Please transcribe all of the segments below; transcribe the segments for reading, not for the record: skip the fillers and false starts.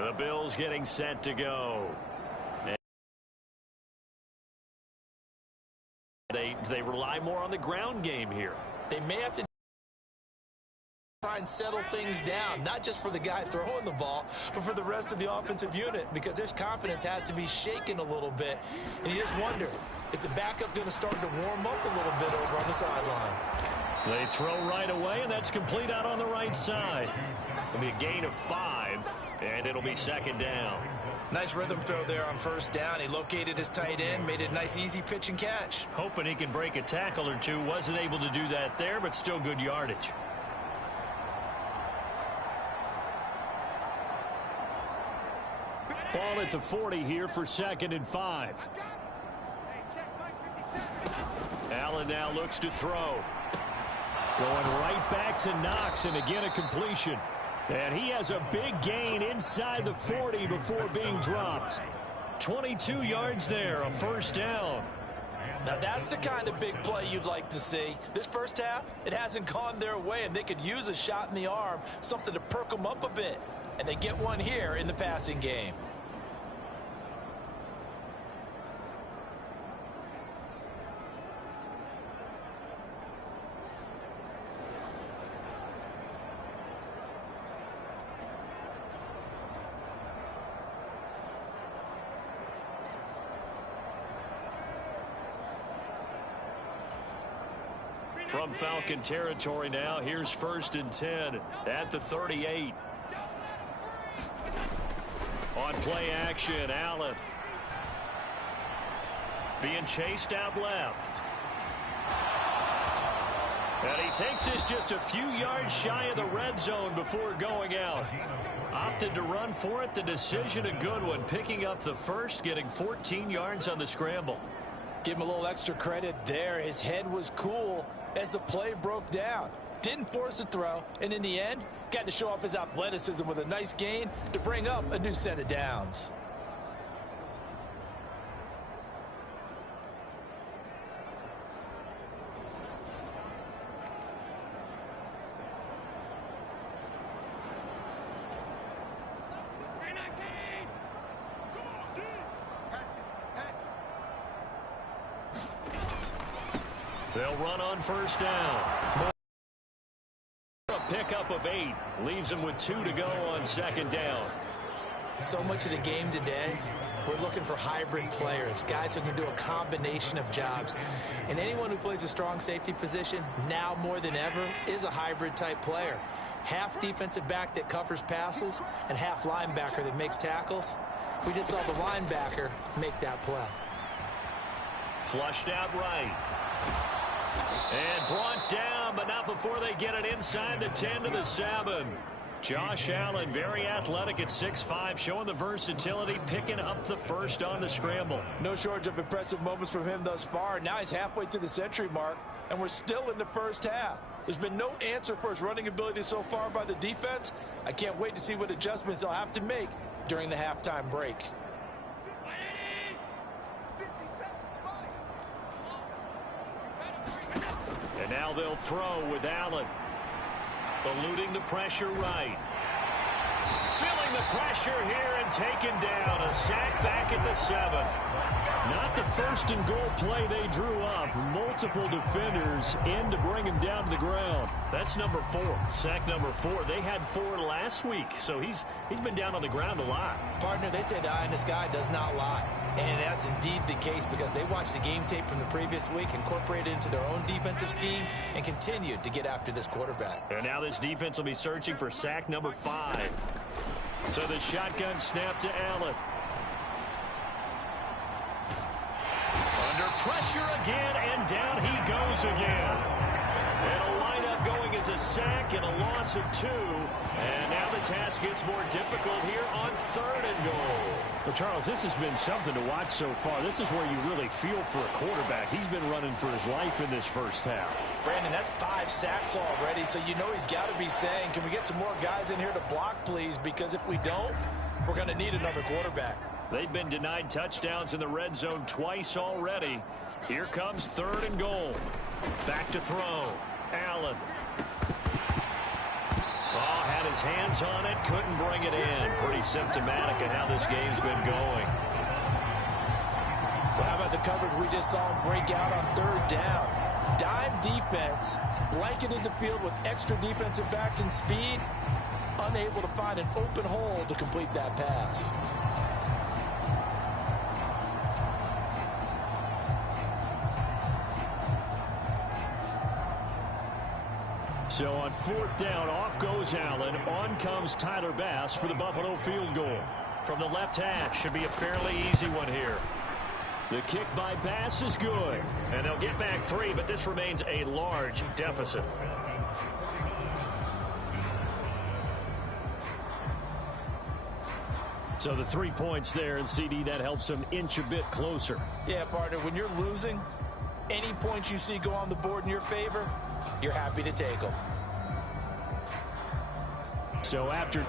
And the Bills getting set to go. They rely more on the ground game here. They may have to try and settle things down, not just for the guy throwing the ball, but for the rest of the offensive unit, because their confidence has to be shaken a little bit. And you just wonder, is the backup going to start to warm up a little bit over on the sideline? They throw right away, and that's complete out on the right side. It'll be a gain of 5, and it'll be second down. Nice rhythm throw there on first down. He located his tight end, made it a nice, easy pitch and catch. Hoping he can break a tackle or two. Wasn't able to do that there, but still good yardage. Ball at the 40 here for 2nd and 5. Allen now looks to throw. Going right back to Knox, and again a completion. And he has a big gain inside the 40 before being dropped. 22 yards there, a first down. Now that's the kind of big play you'd like to see. This first half, it hasn't gone their way, and they could use a shot in the arm, something to perk them up a bit. And they get one here in the passing game. From Falcon territory now, here's 1st and 10 at the 38. On play action, Allen being chased out left. And he takes this just a few yards shy of the red zone before going out. Opted to run for it. The decision a good one. Picking up the first, getting 14 yards on the scramble. Give him a little extra credit there. His head was cool as the play broke down. Didn't force a throw, and in the end, got to show off his athleticism with a nice gain to bring up a new set of downs. They'll run on first down. A pickup of 8. Leaves them with 2 to go on second down. So much of the game today, we're looking for hybrid players, guys who can do a combination of jobs. And anyone who plays a strong safety position, now more than ever, is a hybrid type player. Half defensive back that covers passes and half linebacker that makes tackles. We just saw the linebacker make that play. Flushed out right. And brought down, but not before they get it inside the 10 to the 7. Josh Allen, very athletic at 6'5", showing the versatility, picking up the first on the scramble. No shortage of impressive moments from him thus far. Now he's halfway to the century mark, and we're still in the first half. There's been no answer for his running ability so far by the defense. I can't wait to see what adjustments they'll have to make during the halftime break. And now they'll throw with Allen. Eluding the pressure right. Feeling the pressure here and taken down. A sack back at the 7. Not the first and goal play they drew up. Multiple defenders in to bring him down to the ground. That's number 4. Sack number 4. They had 4 last week, so he's been down on the ground a lot. Partner, they say the eye in the sky does not lie. And that's indeed the case because they watched the game tape from the previous week, incorporated it into their own defensive scheme, and continued to get after this quarterback. And now this defense will be searching for sack number 5. So the shotgun snap to Allen. Under pressure again, and down he goes again. And a lineup going as a sack and a loss of 2. And now the task gets more difficult here on 3rd and goal. Well, Charles, this has been something to watch so far. This is where you really feel for a quarterback. He's been running for his life in this first half. Brandon, that's 5 sacks already, so you know he's got to be saying, can we get some more guys in here to block, please? Because if we don't, we're going to need another quarterback. They've been denied touchdowns in the red zone twice already. Here comes 3rd and goal. Back to throw. Allen. Oh, had his hands on it, couldn't bring it in. Pretty symptomatic of how this game's been going. Well, how about the coverage we just saw him break out on third down? Dime defense, blanketed the field with extra defensive backs and speed, unable to find an open hole to complete that pass. So on fourth down, off goes Allen. On comes Tyler Bass for the Buffalo field goal. From the left hash, should be a fairly easy one here. The kick by Bass is good. And they'll get back 3, but this remains a large deficit. So the 3 points there, and CD, that helps them inch a bit closer. Yeah, partner, when you're losing, any points you see go on the board in your favor, you're happy to take them. So after...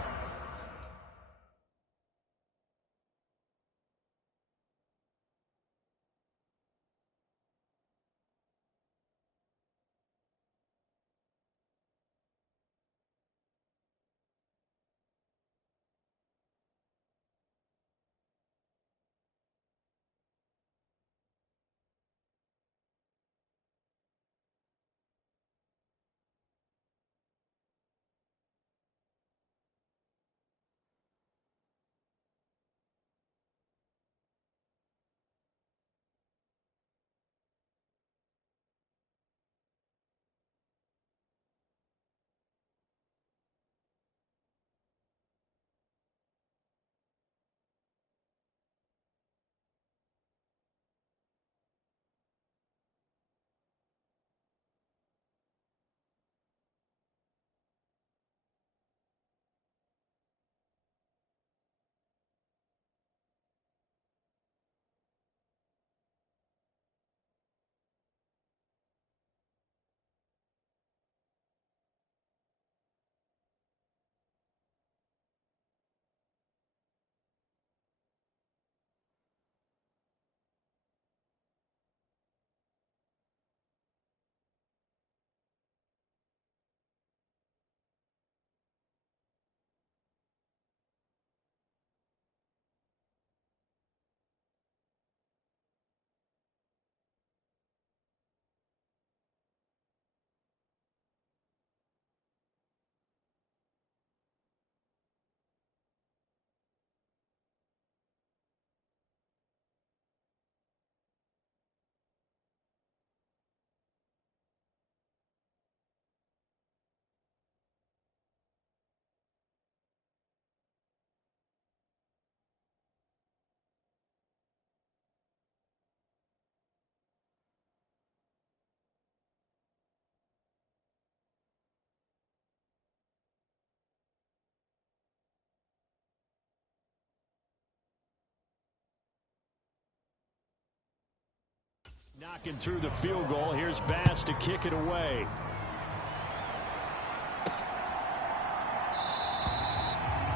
knocking through the field goal. Here's Bass to kick it away.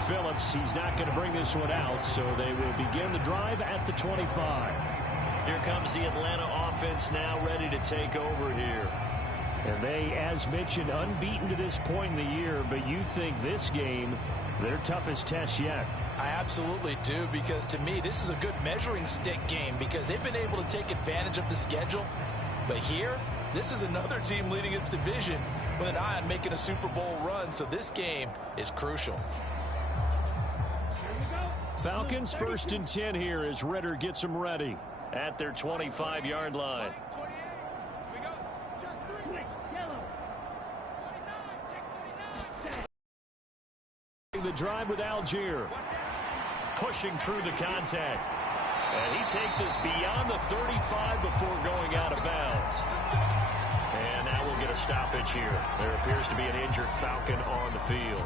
Phillips, he's not going to bring this one out, so they will begin the drive at the 25. Here comes the Atlanta offense now ready to take over here. And they, as mentioned, unbeaten to this point in the year, but you think this game, their toughest test yet. I absolutely do, because to me, this is a good measuring stick game because they've been able to take advantage of the schedule. But here, this is another team leading its division with an eye on making a Super Bowl run, so this game is crucial. Falcons 1st and 10 here as Ritter gets them ready. At their 25-yard line. The drive with Algier. Pushing through the contact. And he takes us beyond the 35 before going out of bounds. And now we'll get a stoppage here. There appears to be an injured Falcon on the field.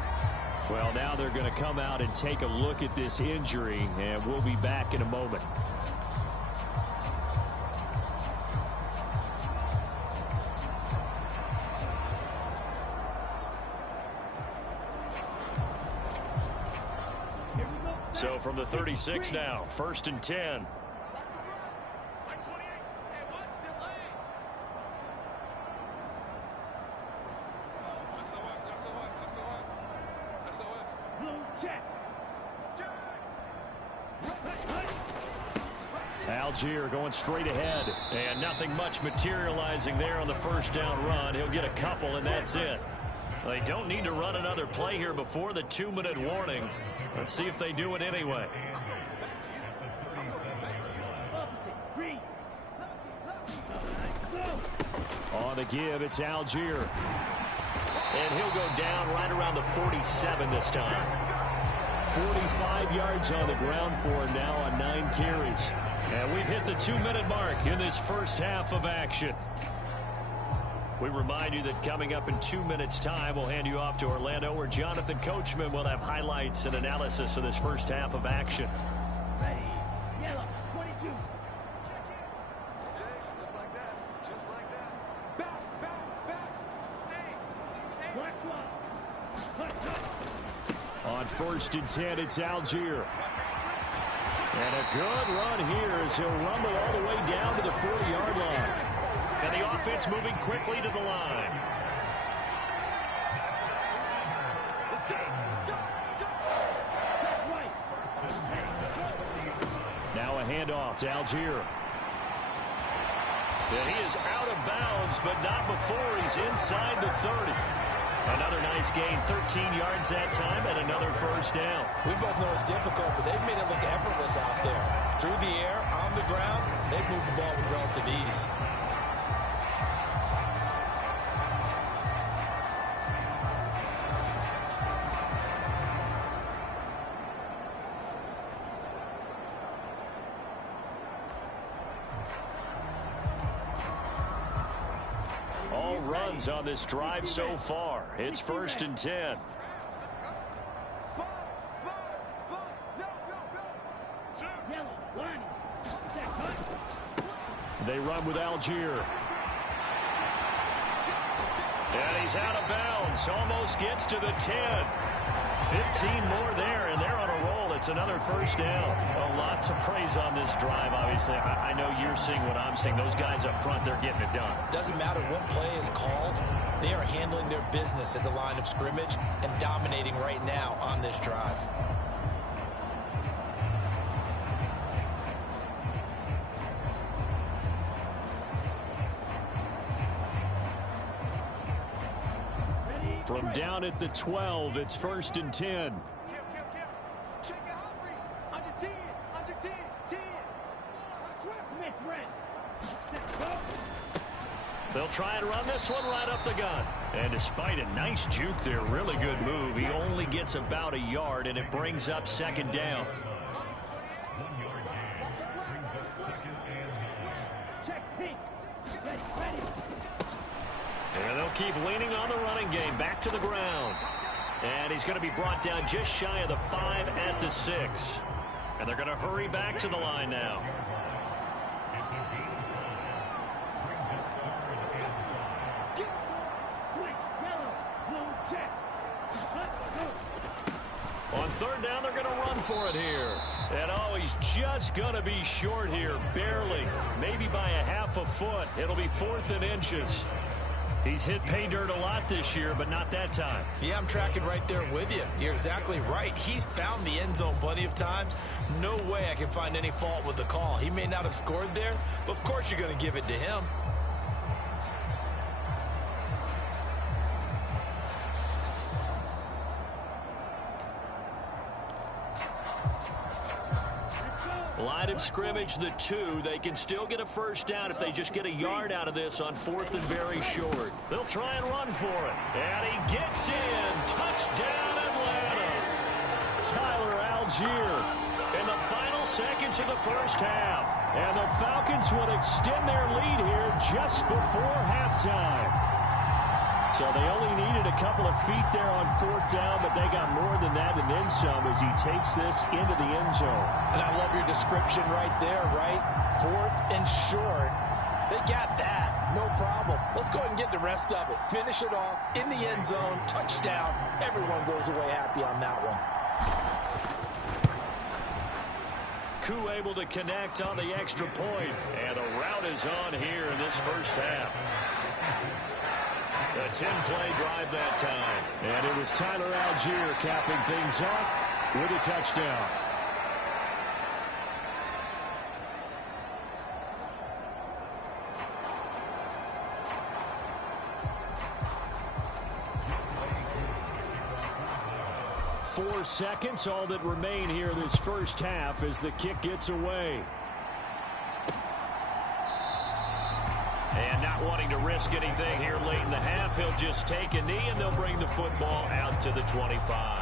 Well, now they're going to come out and take a look at this injury, and we'll be back in a moment. So from the 36 now, 1st and 10. Algier going straight ahead. And nothing much materializing there on the first down run. He'll get a couple, and that's it. They don't need to run another play here before the 2-minute warning. Let's see if they do it anyway. On the give, it's Algier. And he'll go down right around the 47 this time. 45 yards on the ground for him now on 9 carries. And we've hit the 2-minute mark in this first half of action. We remind you that coming up in 2 minutes' time, we'll hand you off to Orlando, where Jonathan Coachman will have highlights and analysis of this first half of action. Ready. Yellow. 22. Check in. Just like that. Just like that. Back, back, back. Hey. Black one. Cut. On 1st and 10, it's Algier. And a good run here as he'll rumble all the way down to the 40-yard line. And the offense moving quickly to the line. Now a handoff to Algier. And he is out of bounds, but not before he's inside the 30. Another nice gain, 13 yards that time, and another first down. We both know it's difficult, but they've made it look effortless out there. Through the air, on the ground, they've moved the ball with relative ease. Runs on this drive so far. It's 1st and 10. They run with Algier. And he's out of bounds. Almost gets to the 10. 15 more there, and they're on a roll. It's another first down. A lot to praise on this drive, obviously. I know you're seeing what I'm seeing. Those guys up front, they're getting it done. Doesn't matter what play is called. They are handling their business at the line of scrimmage and dominating right now on this drive. From down at the 12, it's 1st and 10. Check it out, Reed. Under 10. Under 10. 10. Smith red. They'll try and run this one right up the gun. And despite a nice juke there, really good move, he only gets about a yard, and it brings up 2nd down. Check pink. Ready. And they'll keep leaning on the running game. Back to the ground. And he's going to be brought down just shy of the 5 at the 6. And they're going to hurry back to the line now. On 3rd down, they're going to run for it here. And oh, he's just going to be short here, barely. Maybe by a half a foot. It'll be 4th and inches. He's hit pay dirt a lot this year, but not that time. Yeah, I'm tracking right there with you. You're exactly right. He's found the end zone plenty of times. No way I can find any fault with the call. He may not have scored there, but of course you're going to give it to him. Line of scrimmage, the 2. They can still get a first down if they just get a yard out of this on 4th and very short. They'll try and run for it. And he gets in. Touchdown, Atlanta. Tyler Algier in the final seconds of the first half. And the Falcons would extend their lead here just before halftime. So they only needed a couple of feet there on 4th down, but they got more than that and then some as he takes this into the end zone. And I love your description right there, right? 4th and short. They got that. No problem. Let's go ahead and get the rest of it. Finish it off in the end zone. Touchdown. Everyone goes away happy on that one. Koo able to connect on the extra point. And the route is on here in this first half. A 10-play drive that time. And it was Tyler Algier capping things off with a touchdown. 4 seconds, all that remain here this first half as the kick gets away. And not wanting to risk anything here late in the half, he'll just take a knee and they'll bring the football out to the 25.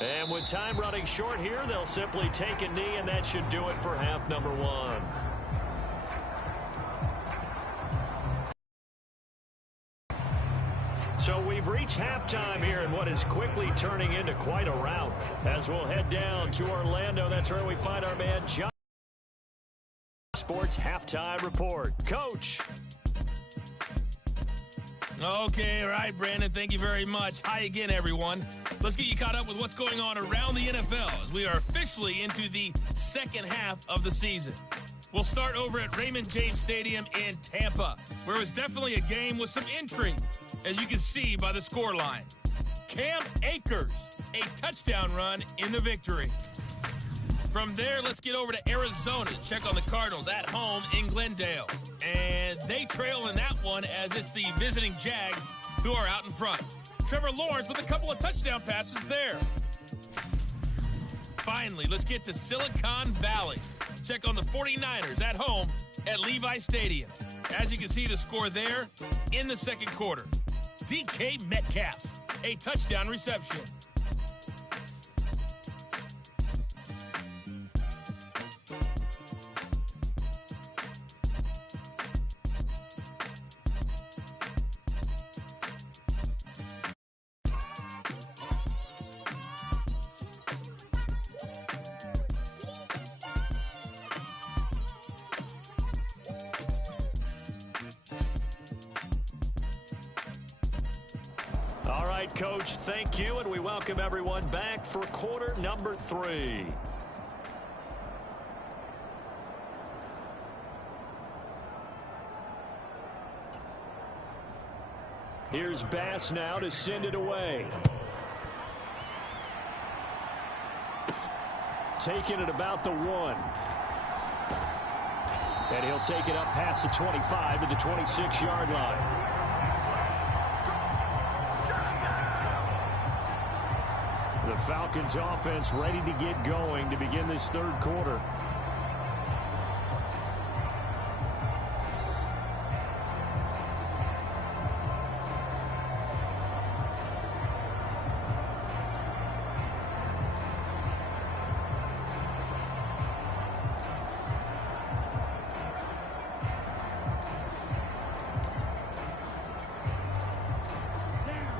And with time running short here, they'll simply take a knee, and that should do it for half number 1. So we've reached halftime here in what is quickly turning into quite a rout. As we'll head down to Orlando, that's where we find our man John. Sports Halftime Report. Coach. Okay, all right, Brandon, thank you very much. Hi again, everyone. Let's get you caught up with what's going on around the NFL as we are officially into the second half of the season. We'll start over at Raymond James Stadium in Tampa, where it was definitely a game with some intrigue, as you can see by the scoreline. Cam Akers, a touchdown run in the victory. From there, let's get over to Arizona to check on the Cardinals at home in Glendale. And they trail in that one as it's the visiting Jags who are out in front. Trevor Lawrence with a couple of touchdown passes there. Finally, let's get to Silicon Valley. Check on the 49ers at home at Levi Stadium. As you can see, the score there in the second quarter. DK Metcalf, a touchdown reception. All right, Coach, thank you, and we welcome everyone back for quarter number 3. Here's Bass now to send it away. Taking it about the 1. And he'll take it up past the 25 to the 26-yard line. The Falcons offense ready to get going to begin this third quarter.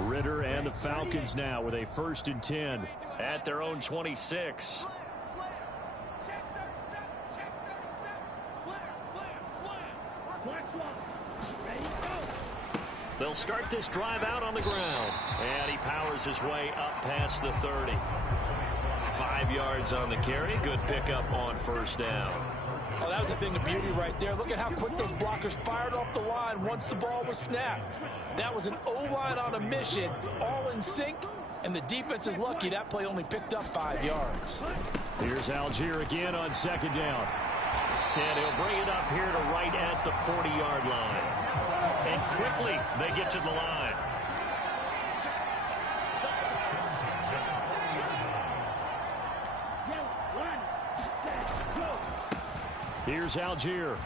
Ritter and the Falcons now with a 1st and 10 at their own 26. They'll start this drive out on the ground. And he powers his way up past the 30. 5 yards on the carry. Good pickup on 1st down. Oh, that was a thing of beauty right there. Look at how quick those blockers fired off the line once the ball was snapped. That was an O-line on a mission, all in sync, and the defense is lucky that play only picked up 5 yards. Here's Algier again on 2nd down. And he'll bring it up here to right at the 40-yard line. And quickly they get to the line. Here's Algier.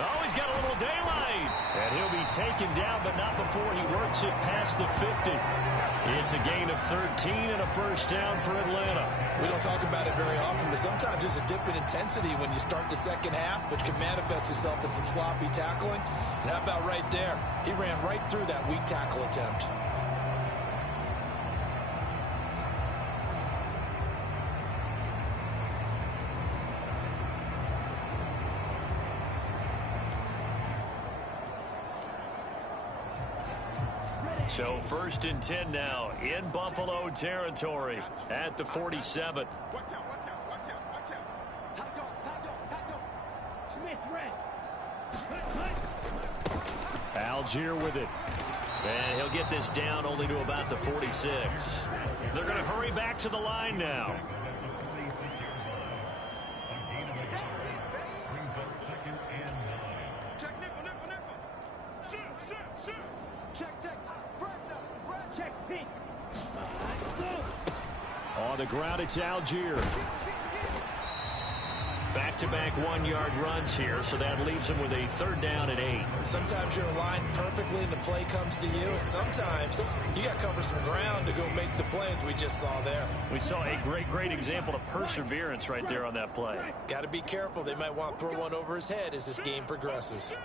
Oh, he's got a little daylight. And he'll be taken down, but not before he works it past the 50. It's a gain of 13 and a 1st down for Atlanta. We don't talk about it very often, but sometimes there's a dip in intensity when you start the second half, which can manifest itself in some sloppy tackling. And how about right there? He ran right through that weak tackle attempt. So 1st and 10 now in Buffalo territory at the 47. Watch out, watch out, watch out, watch out. Tight on. Smith red. Cut. Algier with it. And he'll get this down only to about the 46. They're going to hurry back to the line now. On the ground, it's Algier. Back-to-back one-yard runs here, so that leaves them with a 3rd down and 8. Sometimes you're aligned perfectly and the play comes to you, and sometimes you got to cover some ground to go make the play, as we just saw there. We saw a great example of perseverance right there on that play. Got to be careful. They might want to throw one over his head as this game progresses.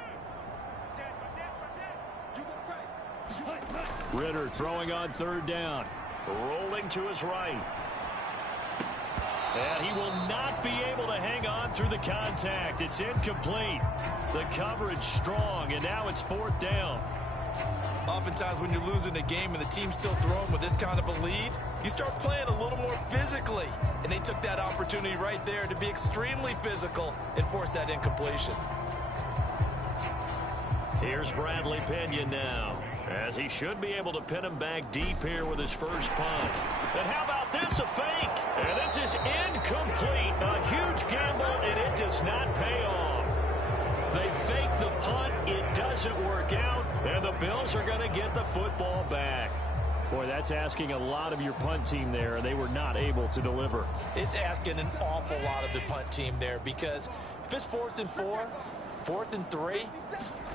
Ritter throwing on 3rd down. Rolling to his right. And he will not be able to hang on through the contact. It's incomplete. The coverage strong, and now it's 4th down. Oftentimes when you're losing a game and the team's still throwing with this kind of a lead, you start playing a little more physically. And they took that opportunity right there to be extremely physical and force that incompletion. Here's Bradley Pinion now, as he should be able to pin him back deep here with his first punt. And how about this, a fake? And this is incomplete. A huge gamble, and it does not pay off. They fake the punt. It doesn't work out, and the Bills are going to get the football back. Boy, that's asking a lot of your punt team there. They were not able to deliver. It's asking an awful lot of the punt team there, because if it's 4th and 4, 4th and 3,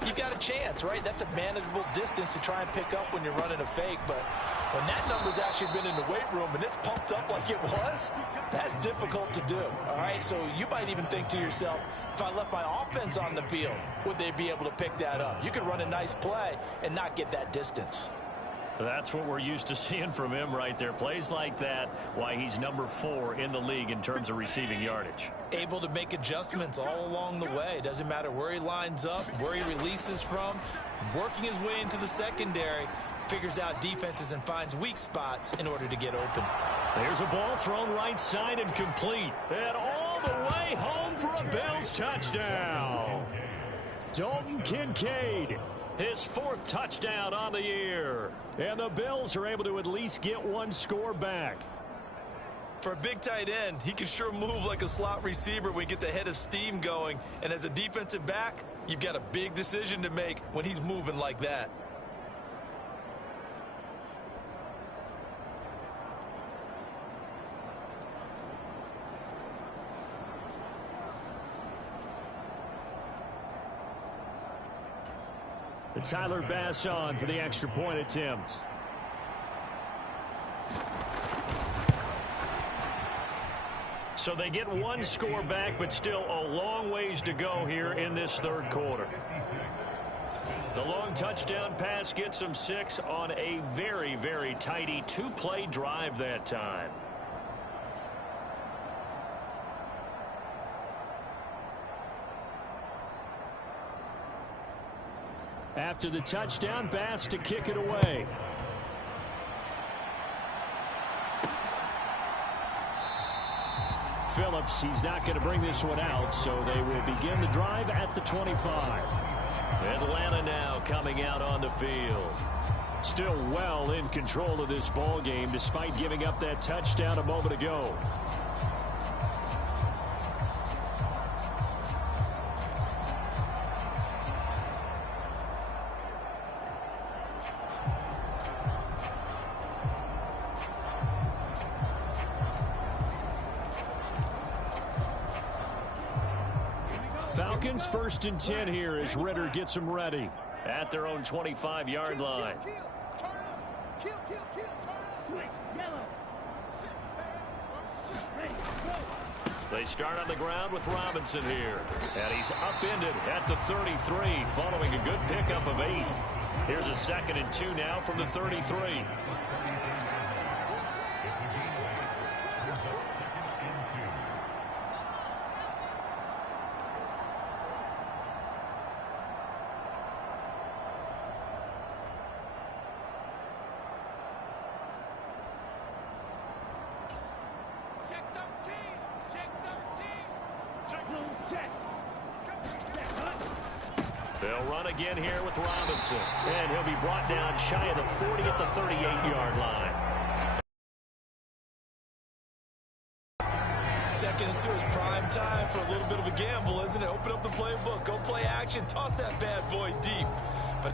you've got a chance, right? That's a manageable distance to try and pick up when you're running a fake. But when that number's actually been in the weight room and it's pumped up like it was, that's difficult to do, all right? So you might even think to yourself, if I left my offense on the field, would they be able to pick that up? You could run a nice play and not get that distance. That's what we're used to seeing from him right there. Plays like that, why he's number 4 in the league in terms of receiving yardage. Able to make adjustments all along the way. Doesn't matter where he lines up, where he releases from. Working his way into the secondary, figures out defenses and finds weak spots in order to get open. There's a ball thrown right side and complete. And all the way home for a Bills touchdown. Dalton Kincaid, his 4th touchdown on the year. And the Bills are able to at least get one score back. For a big tight end, he can sure move like a slot receiver when he gets a head of steam going. And as a defensive back, you've got a big decision to make when he's moving like that. Tyler Bass on for the extra point attempt. So they get one score back, but still a long ways to go here in this 3rd quarter. The long touchdown pass gets them 6 on a very tidy 2-play drive that time. After the touchdown, Bass to kick it away. Phillips, he's not going to bring this one out, so they will begin the drive at the 25. Atlanta now coming out on the field. Still well in control of this ball game despite giving up that touchdown a moment ago. Falcons 1st and 10 here as Ritter gets them ready at their own 25-yard line. They start on the ground with Robinson here. And he's upended at the 33 following a good pickup of 8. Here's a 2nd and 2 now from the 33. They'll run again here with Robinson. And he'll be brought down shy of the 40 at the 38-yard line. 2nd and 2 is prime time for a little bit of a gamble, isn't it? Open up the playbook, go play action, toss that bad boy deep. But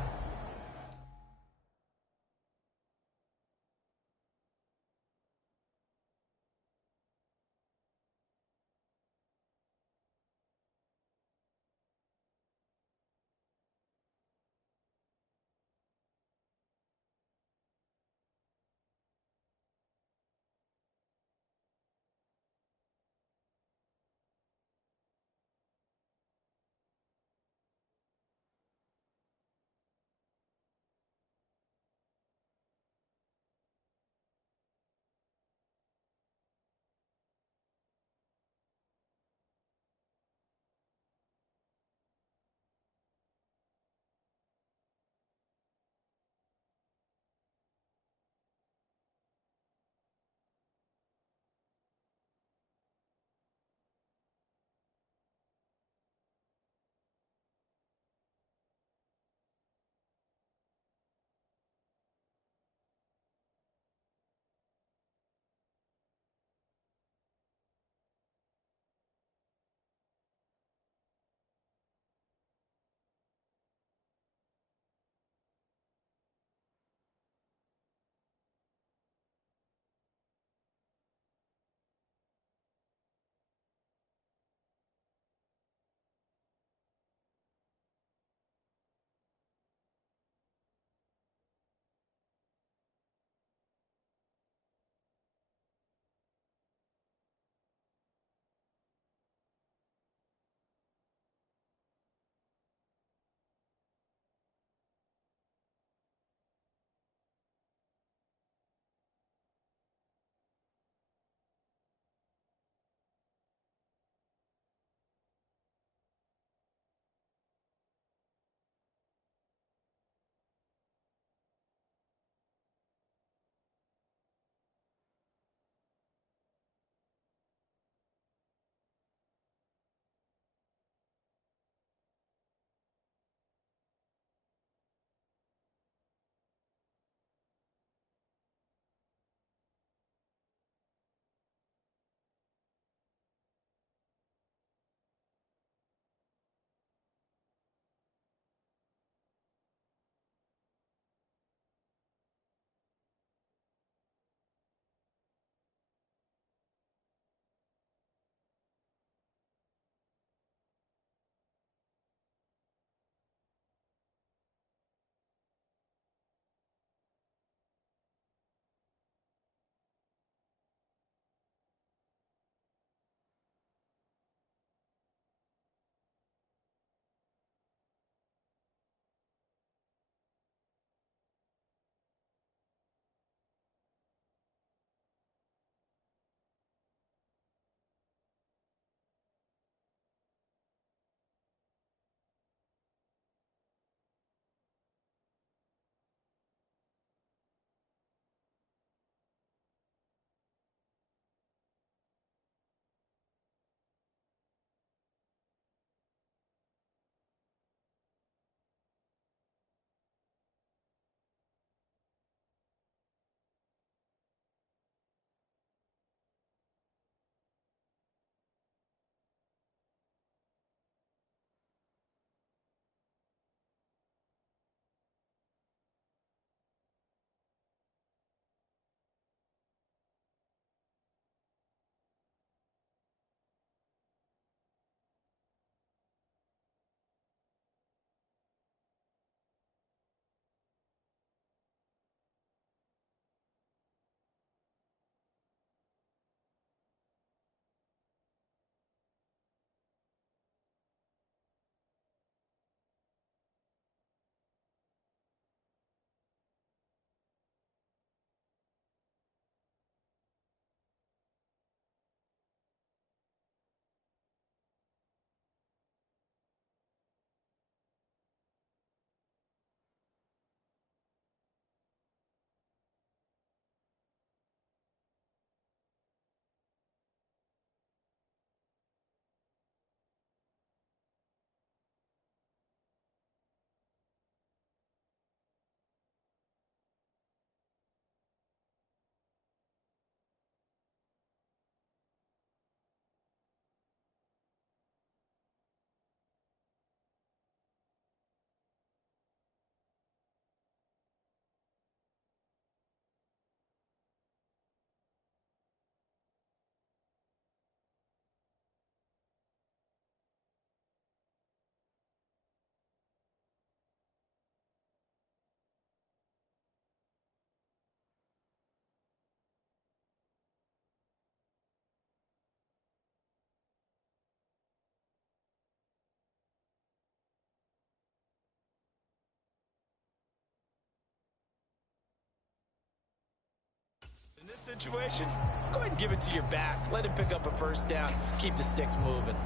this situation, go ahead and give it to your back. Let him pick up a first down. Keep the sticks moving.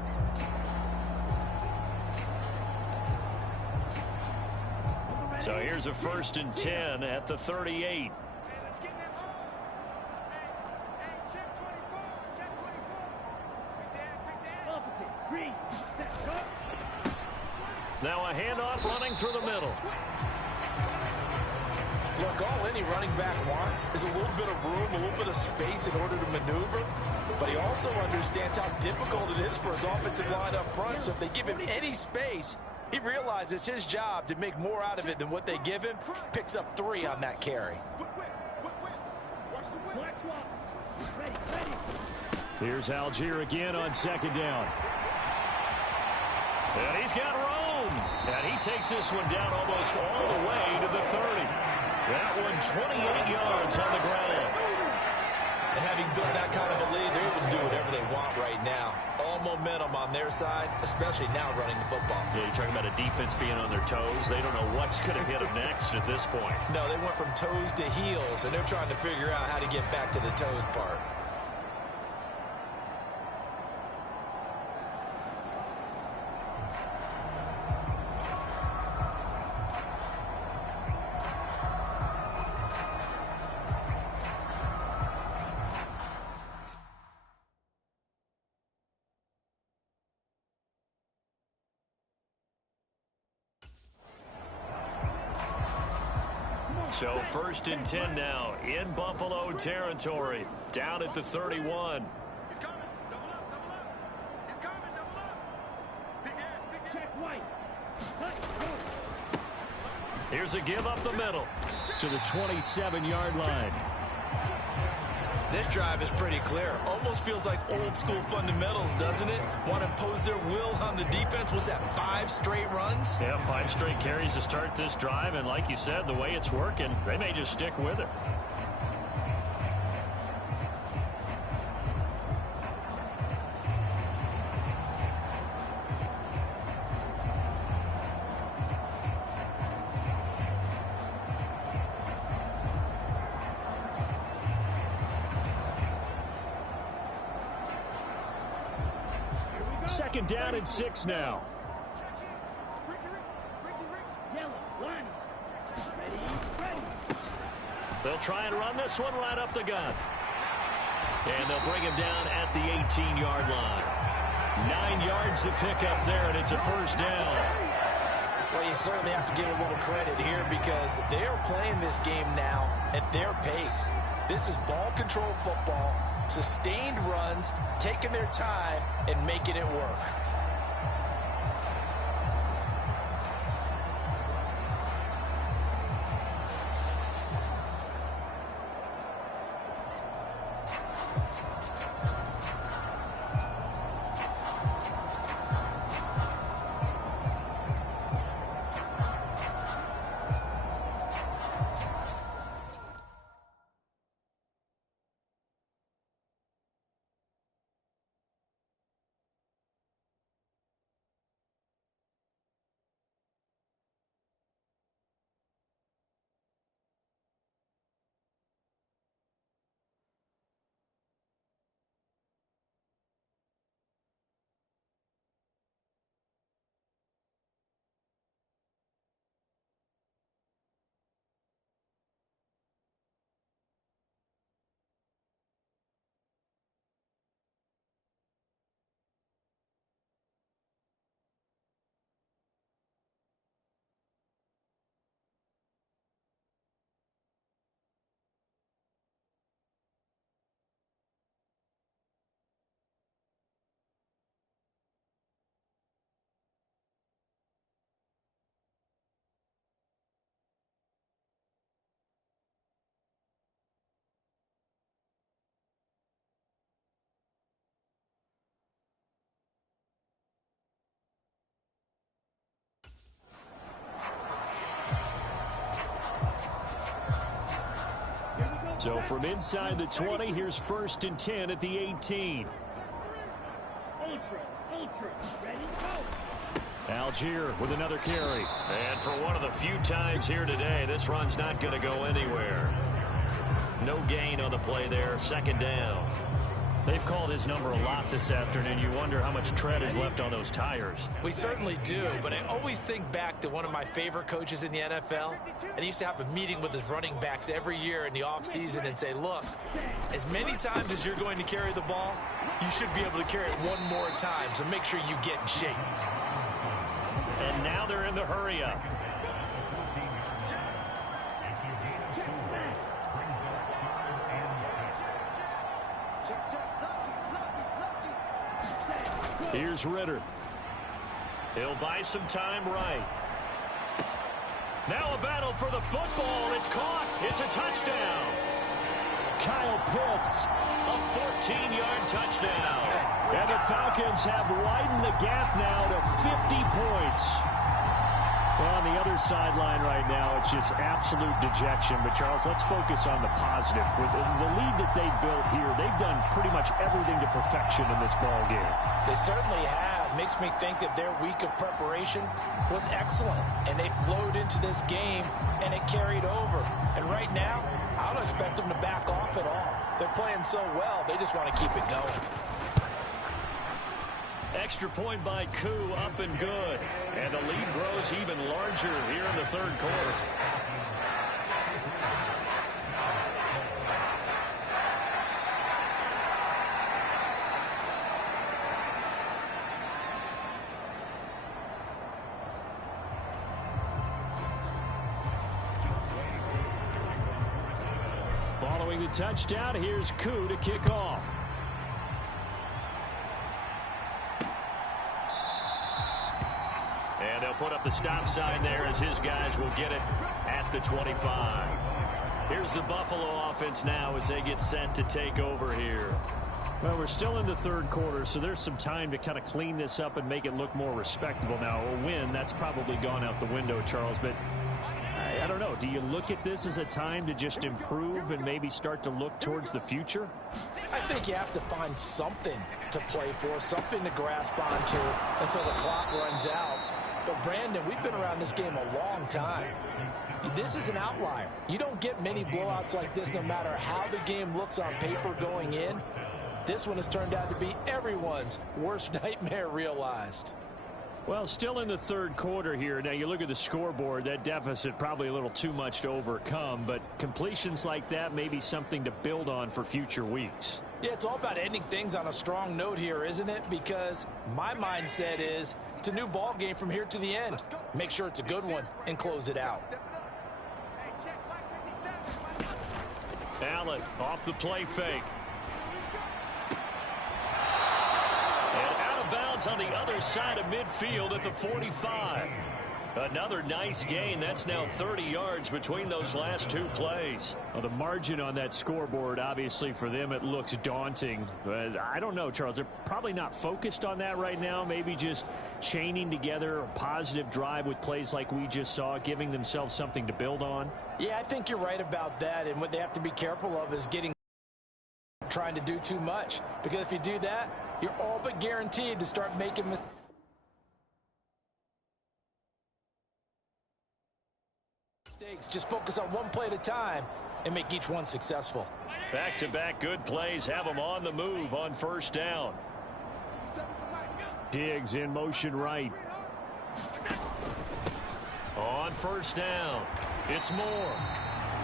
So here's a 1st and 10 at the 38. Now a handoff running through the middle. Look, all any running back wants is a little bit of room, a little bit of space in order to maneuver. But he also understands how difficult it is for his offensive line up front. So if they give him any space, he realizes his job to make more out of it than what they give him. Picks up 3 on that carry. Here's Algier again on 2nd down. And he's got room. And he takes this one down almost all the way to the 30. That one 28 yards on the ground. And having built that kind of a lead, they're able to do whatever they want right now. All momentum on their side, especially now running the football. Yeah, you're talking about a defense being on their toes. They don't know what's going to hit them next at this point. No, they went from toes to heels, and they're trying to figure out how to get back to the toes part. So 1st and 10 now in Buffalo territory, down at the 31. He's coming. Double up, double up. He's coming, double up. Big head, big head. Check white. Here's a give up the middle to the 27-yard line. This drive is pretty clear. Almost feels like old school fundamentals, doesn't it? Want to impose their will on the defense. What's that, 5 straight runs? Yeah, 5 straight carries to start this drive, and like you said, the way it's working, they may just stick with it. Second down and 6 now. Yellow, one. Ready. They'll try and run this one right up the gut. And they'll bring him down at the 18-yard line. 9 yards to pick up there, and it's a first down. Well, you certainly have to give a little credit here because they are playing this game now at their pace. This is ball control football, sustained runs, taking their time, and making it work. So from inside the 20, here's 1st and 10 at the 18. Ultra, ready, go. Algier with another carry. And for one of the few times here today, this run's not going to go anywhere. No gain on the play there. Second down. They've called his number a lot this afternoon. You wonder how much tread is left on those tires. We certainly do, but I always think back to one of my favorite coaches in the NFL. And he used to have a meeting with his running backs every year in the offseason and say, look, as many times as you're going to carry the ball, you should be able to carry it one more time, so make sure you get in shape. And now they're in the hurry-up. Here's Ritter. He'll buy some time right. Now a battle for the football. It's caught. It's a touchdown. Kyle Pitts, a 14-yard touchdown. And the Falcons have widened the gap now to 50 points. Well, on the other sideline right now, it's just absolute dejection. But, Charles, let's focus on the positive. With the lead that they built here, they've done pretty much everything to perfection in this ball game. They certainly have. Makes me think that their week of preparation was excellent. And they flowed into this game, and it carried over. And right now, I don't expect them to back off at all. They're playing so well, they just want to keep it going. Extra point by Koo, up and good. And the lead grows even larger here in the third quarter. Following the touchdown, here's Koo to kick off. And they'll put up the stop sign there as his guys will get it at the 25. Here's the Buffalo offense now as they get set to take over here. Well, we're still in the third quarter, so there's some time to kind of clean this up and make it look more respectable. Now, a win, that's probably gone out the window, Charles, but I don't know. Do you look at this as a time to just improve and maybe start to look towards the future? I think you have to find something to play for, something to grasp onto until the clock runs out. But, Brandon, we've been around this game a long time. This is an outlier. You don't get many blowouts like this no matter how the game looks on paper going in. This one has turned out to be everyone's worst nightmare realized. Well, still in the third quarter here. Now, you look at the scoreboard, that deficit probably a little too much to overcome, but completions like that may be something to build on for future weeks. Yeah, it's all about ending things on a strong note here, isn't it? Because my mindset is it's a new ball game from here to the end. Make sure it's a good one and close it out. Allen off the play fake. On the other side of midfield at the 45. Another nice gain. That's now 30 yards between those last two plays. Well, the margin on that scoreboard, obviously, for them, it looks daunting. But I don't know, Charles. They're probably not focused on that right now. Maybe just chaining together a positive drive with plays like we just saw, giving themselves something to build on. Yeah, I think you're right about that. And what they have to be careful of is trying to do too much. Because if you do that, you're all but guaranteed to start making mistakes. Just focus on one play at a time and make each one successful. Back-to-back good plays have them on the move on first down. Diggs in motion right. On first down, it's Moore.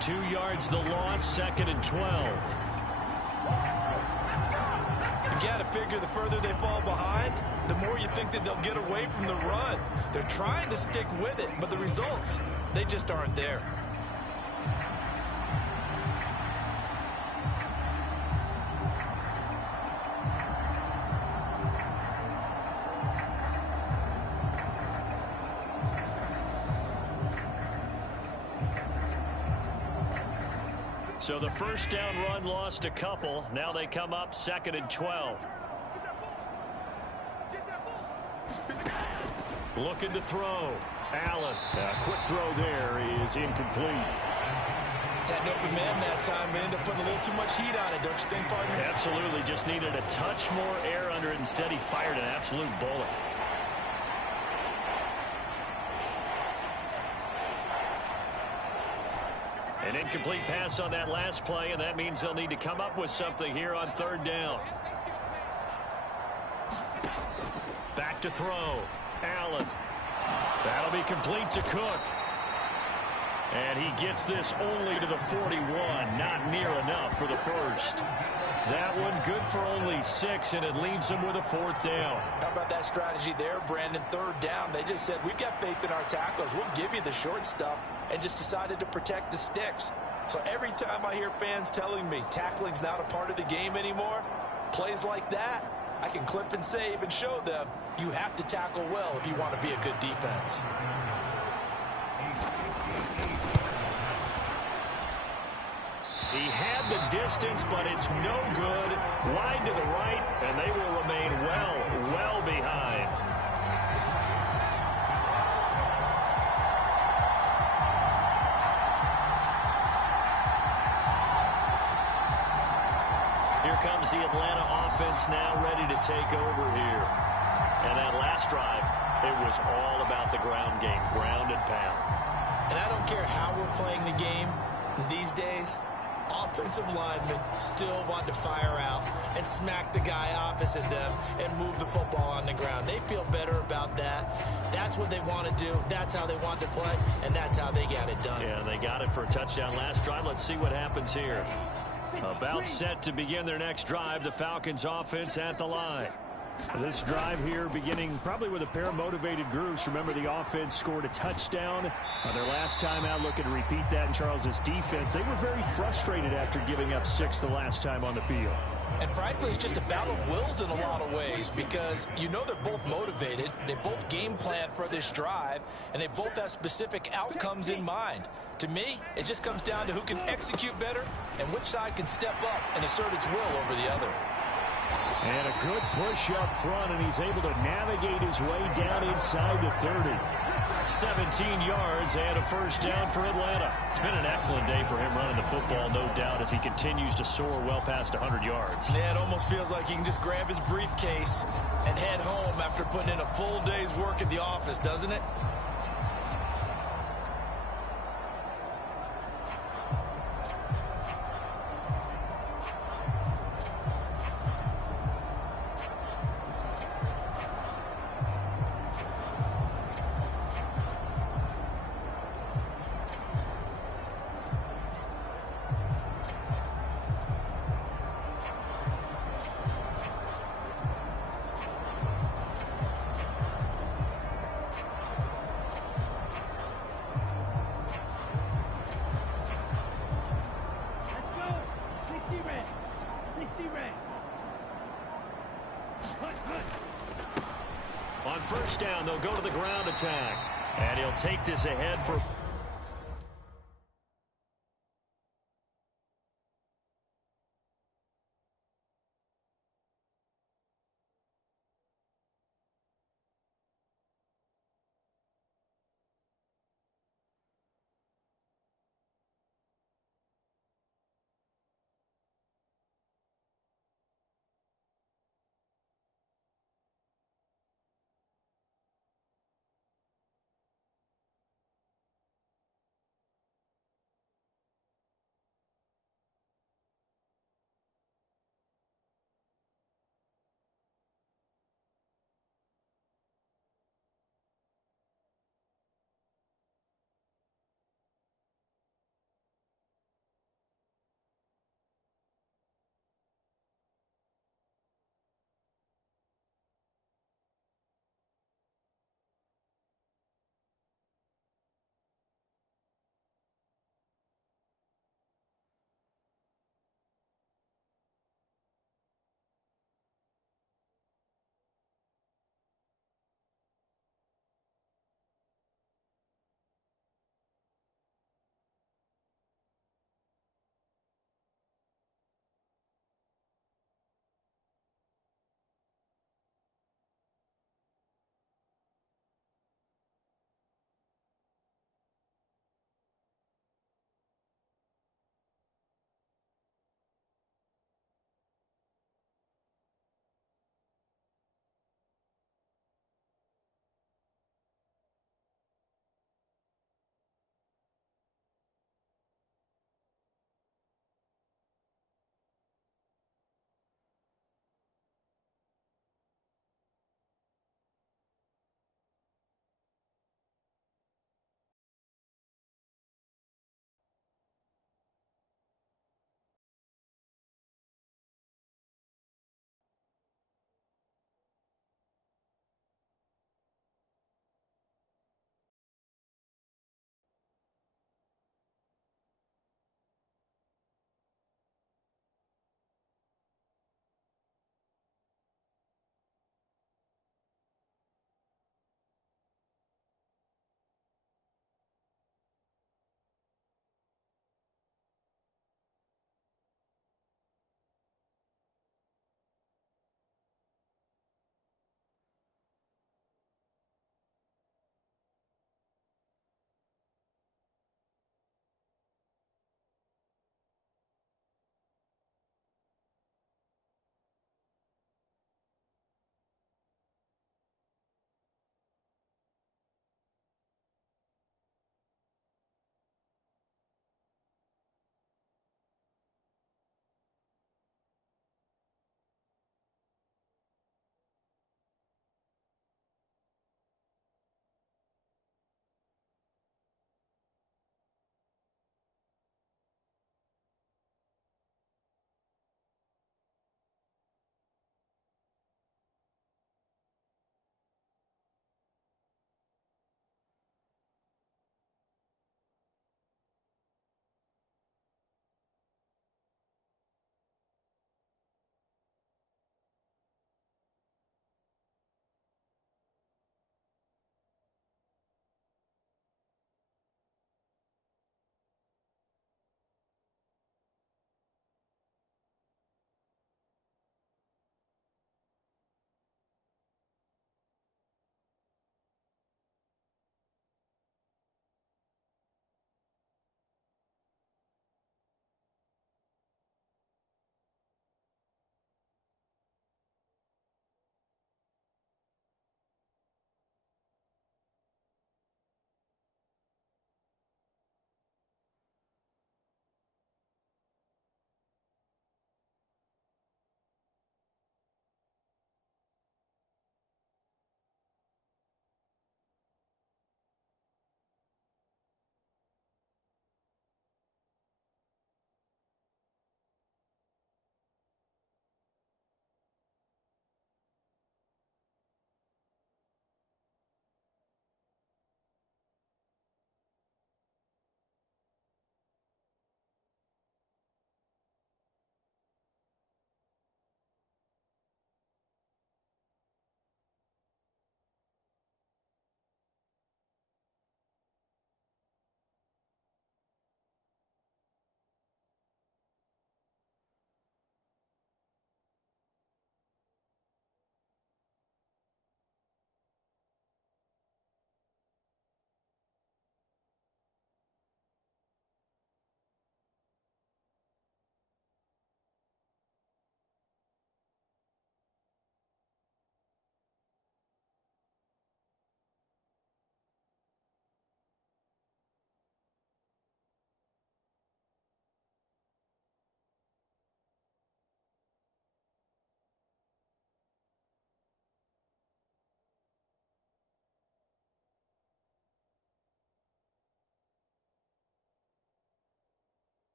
2 yards the loss, 2nd and 12. You've got to figure the further they fall behind, the more you think that they'll get away from the run. They're trying to stick with it, but the results, they just aren't there. So the first down run lost a couple. Now they come up 2nd and 12. Looking to throw. Allen. Quick throw there is incomplete. Had an open man that time, but ended up putting a little too much heat on it, don't you think, partner? Absolutely. Just needed a touch more air under it. Instead, he fired an absolute bullet. An incomplete pass on that last play, and that means they'll need to come up with something here on third down. Back to throw. Allen. That'll be complete to Cook. And he gets this only to the 41. Not near enough for the first. That one good for only 6, and it leaves him with a 4th down. How about that strategy there, Brandon? Third down, they just said, we've got faith in our tacklers. We'll give you the short stuff, and just decided to protect the sticks. So every time I hear fans telling me tackling's not a part of the game anymore, plays like that, I can clip and save and show them you have to tackle well if you want to be a good defense. He had the distance, but it's no good. Wide to the right, and they will remain well behind. Here comes the Atlanta offense now ready to take over here. And that last drive, it was all about the ground game, ground and pound. And I don't care how we're playing the game these days, offensive linemen still want to fire out and smack the guy opposite them and move the football on the ground. They feel better about that. That's what they want to do. That's how they want to play, and that's how they got it done. Yeah, they got it for a touchdown last drive. Let's see what happens here. About set to begin their next drive, the Falcons offense at the line. This drive here beginning probably with a pair of motivated groups. Remember, the offense scored a touchdown on their last time out. Looking to repeat that in Charles's defense. They were very frustrated after giving up 6 the last time on the field. And frankly, it's just a battle of wills in a lot of ways because you know they're both motivated. They both game plan for this drive, and they both have specific outcomes in mind. To me, it just comes down to who can execute better and which side can step up and assert its will over the other. And a good push up front, and he's able to navigate his way down inside the 30. 17 yards and a first down for Atlanta. It's been an excellent day for him running the football, no doubt, as he continues to soar well past 100 yards. Yeah, it almost feels like he can just grab his briefcase and head home after putting in a full day's work at the office, doesn't it? On first down, they'll go to the ground attack. And he'll take this ahead for